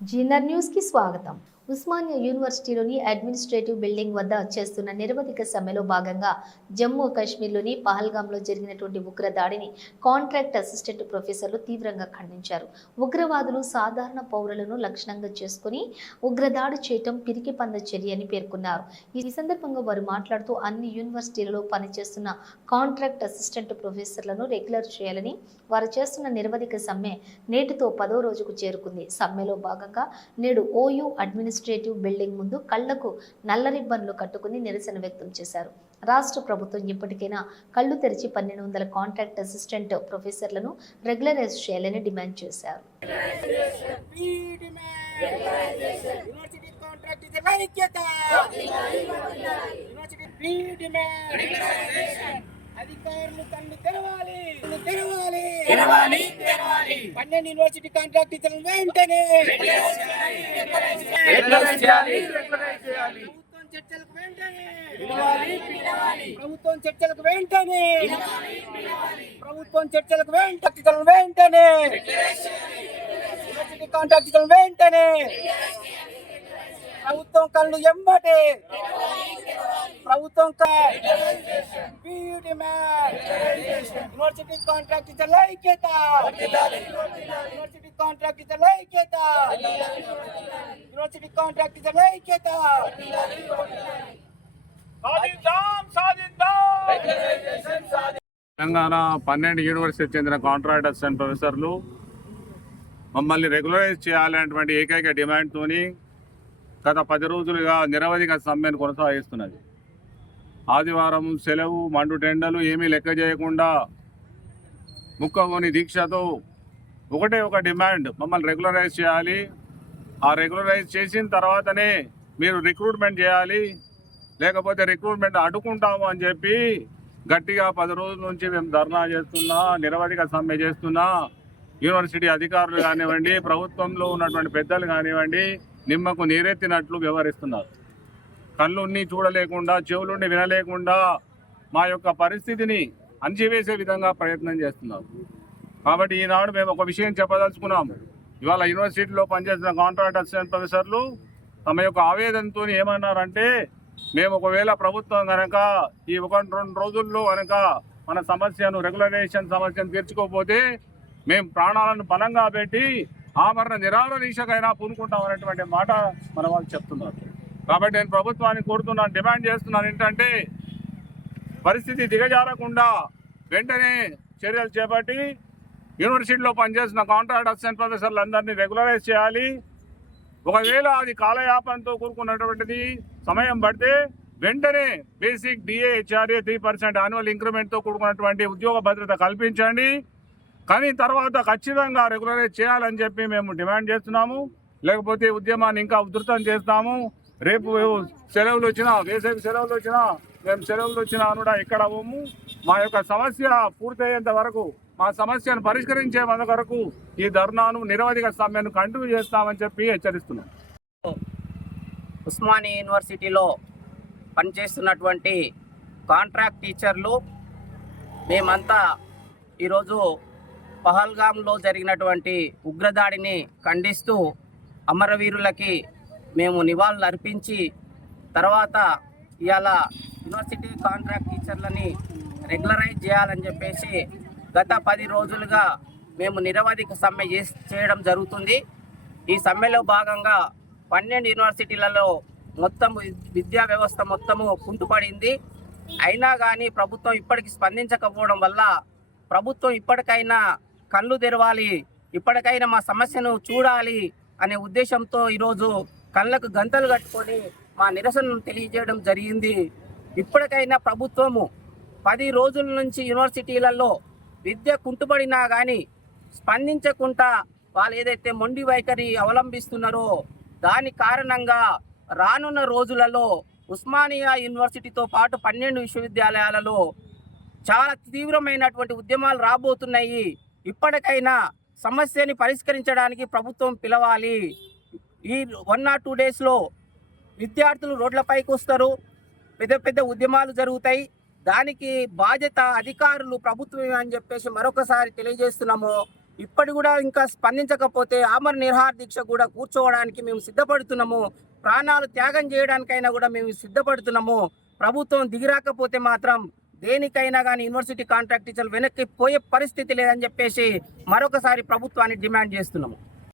Zener news కి స్వాగతం. Osmania యూనివర్సిటీలోని administrative building వద్ద చేస్తున్న నిరవధిక సమ్మెలో భాగంగా జమ్మూ కాశ్మీర్లోని పహల్గాంలో జరిగినటువంటి ఉగ్ర దాడిని కాంట్రాక్ట్ అసిస్టెంట్ ప్రొఫెసర్లు తీవ్రంగా ఖండించారు. ఉగ్రవాదులు సాధారణ పౌరులను లక్ష్యంగా చేసుకుని ఉగ్రదాడి చేయటం పిరికి పంద చర్య అని పేర్కొన్నారు. ఈ సందర్భంగా వారు మాట్లాడుతూ అన్ని యూనివర్సిటీలలో పనిచేస్తున్న కాంట్రాక్ట్ అసిస్టెంట్ ప్రొఫెసర్లను రెగ్యులర్ చేయాలని, వారు చేస్తున్న నిరవధిక సమ్మె నేటితో 10వ రోజుకు చేరుకుంది. సమ్మెలో భాగంగా నేడు ఓయూ అడ్మినిస్ట్రేటివ్ బిల్డింగ్ ముందు కళ్లకు నల్ల రిబ్బన్లు కట్టుకుని నిరసన వ్యక్తం చేశారు. రాష్ట్ర ప్రభుత్వం ఇప్పటికైనా కళ్లు తెరిచి 1200 కాంట్రాక్ట్ అసిస్టెంట్ ప్రొఫెసర్లను రెగ్యులరైజ్ చేయాలని డిమాండ్ చేశారు. అధికారులు కళ్ళు తెరవాలి 12 యూనివర్సిటీ కాంట్రాక్ట్ టీచర్లను వెంటనే ప్రభుత్వం చర్చలకు వెంటనే యూనివర్సిటీ కాంట్రాక్ట్ టీచర్లను వెంటనే ప్రభుత్వం కళ్ళు ఎంబటే ప్రభుత్వం యూనివర్సిటీ కాంట్రాక్ట్ టీచర్ల ఐక్యత యూనివర్సిటీ కాంట్రాక్ట్ టీచర్ల ఐక్యత యూనివర్సిటీ కాంట్రాక్ట్ టీచర్ల ఐక్యత తెలంగాణ 12 యూనివర్సిటీ చెందిన కాంట్రాక్ట్ అసిస్టెంట్ ప్రొఫెసర్లు మమ్మల్ని రెగ్యులరైజ్ చేయాలనేటువంటి ఏకైక డిమాండ్తోని గత 10 రోజులుగా నిరవధిక సమ్మెను కొనసాగిస్తున్నది. ఆదివారం సెలవు, మండు టెండలు ఏమీ లెక్క చేయకుండా ముక్కగోని దీక్షతో ఒకటే ఒక డిమాండ్, మమ్మల్ని రెగ్యులరైజ్ చేయాలి. ఆ రెగ్యులరైజ్ చేసిన తర్వాతనే మీరు రిక్రూట్మెంట్ చేయాలి, లేకపోతే రిక్రూట్మెంట్ అడ్డుకుంటాము అని చెప్పి గట్టిగా 10 రోజుల నుంచి మేము ధర్నా చేస్తున్నా, నిరవధిక సమ్మె చేస్తున్నా. యూనివర్సిటీ అధికారులు కానివ్వండి, ప్రభుత్వంలో ఉన్నటువంటి పెద్దలు కానివ్వండి, నిమ్మకు నీరెత్తినట్లు వ్యవహరిస్తున్నారు. కళ్ళున్ని చూడలేకుండా, చెవులుండి వినలేకుండా మా యొక్క పరిస్థితిని అణచివేసే విధంగా ప్రయత్నం చేస్తున్నారు. కాబట్టి ఈనాడు మేము ఒక విషయం చెప్పదలుచుకున్నాము. ఇవాళ యూనివర్సిటీలో పనిచేస్తున్న కాంట్రాక్ట్ అసిస్టెంట్ ప్రొఫెసర్లు తమ యొక్క ఆవేదనతో ఏమన్నారంటే, మేము ఒకవేళ ప్రభుత్వం కనుక ఈ 1-2 రోజుల్లో కనుక మన సమస్యను, రెగ్యులరైజేషన్ సమస్యను తీర్చుకోకపోతే మేము ప్రాణాలను బలంగా పెట్టి ఆమరణ నిరాహార దీక్షకైనా పూనుకుంటామనేటువంటి మాట మన వాళ్ళు చెప్తున్నారు. కాబట్టి నేను ప్రభుత్వాన్ని కోరుతున్నాను, డిమాండ్ చేస్తున్నాను ఏంటంటే, పరిస్థితి దిగజారకుండా వెంటనే చర్యలు చేపట్టి యూనివర్సిటీలో పనిచేస్తున్న కాంట్రాక్ట్ అసిస్టెంట్ ప్రొఫెసర్లందరినీ రెగ్యులరైజ్ చేయాలి. ఒకవేళ అది కాలయాపనతో కూడుకున్నటువంటిది, సమయం పడితే వెంటనే బేసిక్ డిఏ హెచ్ఆర్ఏ 3% యాన్యువల్ ఇంక్రిమెంట్తో కూడుకున్నటువంటి ఉద్యోగ భద్రత కల్పించండి. కానీ తర్వాత ఖచ్చితంగా రెగ్యులరైజ్ చేయాలని చెప్పి మేము డిమాండ్ చేస్తున్నాము. లేకపోతే ఉద్యమాన్ని ఇంకా ఉధృతం చేస్తాము. రేపు సెలవులు వచ్చినా, వేసవి సెలవులు వచ్చినా, మేము సెలవులు వచ్చినా కూడా ఎక్కడ పోము. మా యొక్క సమస్య పూర్తయ్యేంత వరకు, మా సమస్యను పరిష్కరించే వరకు ఈ ధర్నాను, నిరవధిక సమ్మెను కంటిన్యూ చేస్తామని చెప్పి హెచ్చరిస్తున్నాం. ఉస్మానియా యూనివర్సిటీలో పనిచేస్తున్నటువంటి కాంట్రాక్ట్ టీచర్లు మేమంతా ఈరోజు పహల్గాంలో జరిగినటువంటి ఉగ్రదాడిని ఖండిస్తూ అమరవీరులకి మేము నివాళులు అర్పించి, తర్వాత ఇవాళ యూనివర్సిటీ కాంట్రాక్ట్ టీచర్లని రెగ్యులరైజ్ చేయాలని చెప్పేసి గత 10 రోజులుగా మేము నిరవధిక సమ్మె చేయడం జరుగుతుంది. ఈ సమ్మెలో భాగంగా 12 యూనివర్సిటీలలో మొత్తం విద్యా వ్యవస్థ మొత్తము కుంటుపడింది. అయినా కానీ ప్రభుత్వం ఇప్పటికి స్పందించకపోవడం వల్ల ప్రభుత్వం ఇప్పటికైనా కళ్ళు తెరవాలి, ఇప్పటికైనా మా సమస్యను చూడాలి అనే ఉద్దేశంతో ఈరోజు కళ్ళకు గంతలు కట్టుకొని మా నిరసనను తెలియజేయడం జరిగింది. ఇప్పటికైనా ప్రభుత్వము 10 రోజుల నుంచి యూనివర్సిటీలలో విద్య కుంటుపడినా కానీ స్పందించకుండా వాళ్ళు ఏదైతే మొండి వైఖరి అవలంబిస్తున్నారో దాని కారణంగా రానున్న రోజులలో ఉస్మానియా యూనివర్సిటీతో పాటు 12 విశ్వవిద్యాలయాలలో చాలా తీవ్రమైనటువంటి ఉద్యమాలు రాబోతున్నాయి. ఇప్పటికైనా సమస్యని పరిష్కరించడానికి ప్రభుత్వం పిలవాలి. ఈ 1 or 2 డేస్లో విద్యార్థులు రోడ్లపైకి వస్తారు, పెద్ద పెద్ద ఉద్యమాలు జరుగుతాయి. దానికి బాధ్యత అధికారులు ప్రభుత్వమే అని చెప్పేసి మరొకసారి తెలియజేస్తున్నాము. ఇప్పటి కూడా ఇంకా స్పందించకపోతే ఆమర నిరాహార దీక్ష కూడా కూర్చోవడానికి మేము సిద్ధపడుతున్నాము. ప్రాణాలు త్యాగం చేయడానికైనా కూడా మేము సిద్ధపడుతున్నాము. ప్రభుత్వం దిగిరాకపోతే మాత్రం దేనికైనా కానీ యూనివర్సిటీ కాంట్రాక్ట్ టీచర్లు వెనక్కి పోయే పరిస్థితి లేదని చెప్పేసి మరొకసారి ప్రభుత్వాన్ని డిమాండ్ చేస్తున్నాము.